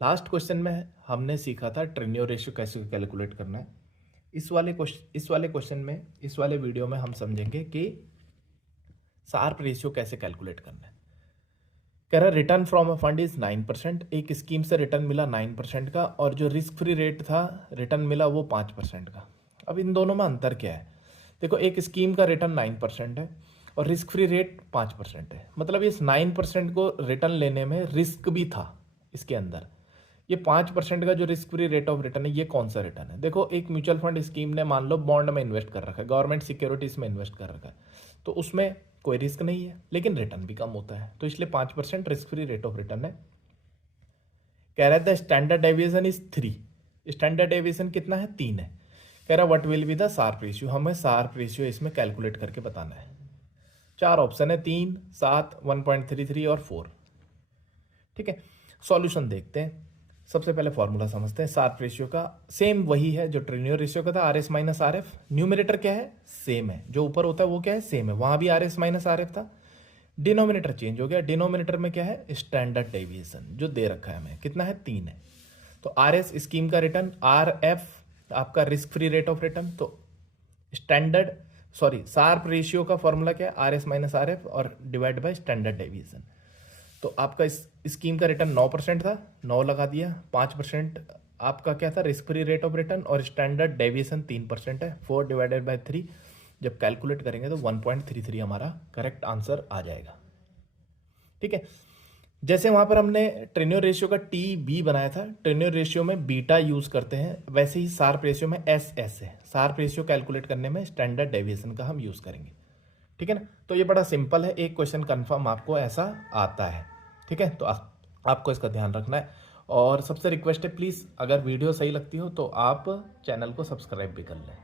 Last question में हमने सीखा था ट्रेनियर रेशियो कैसे कैलकुलेट करना है। इस वाले क्वेश्चन में, इस वाले वीडियो में हम समझेंगे कि शार्प रेशियो कैसे कैलकुलेट करना है। कह रहा return from a fund is 9%, एक स्कीम से रिटर्न मिला 9% का, और जो रिस्क फ्री रेट था रिटर्न मिला वो 5% का। अब इन दोनों में अंतर क्या है? देखो, एक स्कीम का रिटर्न 9% है और रिस्क फ्री रेट 5% है। मतलब इस 9% को रिटर्न लेने में रिस्क भी था इसके अंदर। ये 5% का जो risk free rate of return है, ये कौन सा रिटर्न है? देखो, एक म्यूचुअल फंड स्कीम ने मान लो बॉन्ड में इन्वेस्ट कर रखा है, गवर्नमेंट सिक्योरिटीज में इन्वेस्ट कर रखा है, तो उसमें कोई रिस्क नहीं है लेकिन रिटर्न भी कम होता है, तो इसलिए 5% risk free rate of return है। कह रहा है the standard deviation is 3। Standard deviation कितना है? 3 है। कह रहा what will be the Sharpe ratio, हमें शार्प रेशियो इसमें कैलकुलेट करके बताना है। 4 ऑप्शन है, 3, 7, 1.33 और 4। ठीक है, सॉल्यूशन देखते हैं। सबसे पहले फॉर्मूला समझते हैं। शार्प रेशियो का सेम वही है जो ट्रेनियर रेशियो का था, R S minus R F. Numerator क्या है? सेम है, जो ऊपर होता है वो क्या है? सेम है। वहां भी R S minus R F था। डिनोमिनेटर चेंज हो गया। डिनोमिनेटर में क्या है? स्टैंडर्ड डेविएशन जो दे रखा है हमें, कितना है? 3 है। तो आर एस स्कीम का रिटर्न, आर एफ आपका risk free rate of return. तो स्टैंडर्ड शार्प रेशियो का फॉर्मूला क्या है? R S minus R F और डिवाइड बाय स्टैंडर्ड डेविएशन। तो आपका इस स्कीम का रिटर्न 9% था, 9 लगा दिया। 5% आपका क्या था? Risk free rate of return, और स्टैंडर्ड डेविएशन 3% है। 4 डिवाइडेड बाय 3 जब कैलकुलेट करेंगे तो 1.33 हमारा करेक्ट आंसर आ जाएगा। ठीक है, जैसे वहां पर हमने ट्रेनियर रेशियो का टी बी बनाया था, ट्रेनियर रेशियो में बीटा यूज करते हैं, वैसे ही शार्प रेशियो में एस एस है। शार्प रेशियो कैलकुलेट करने में स्टैंडर्ड डेविएशन का हम यूज करेंगे। ठीक है ना? तो ये बड़ा सिंपल है, एक क्वेश्चन कंफर्म आपको ऐसा आता है। ठीक है, तो आपको इसका ध्यान रखना है। और सबसे रिक्वेस्ट है, प्लीज़ अगर वीडियो सही लगती हो तो आप चैनल को सब्सक्राइब भी कर लें।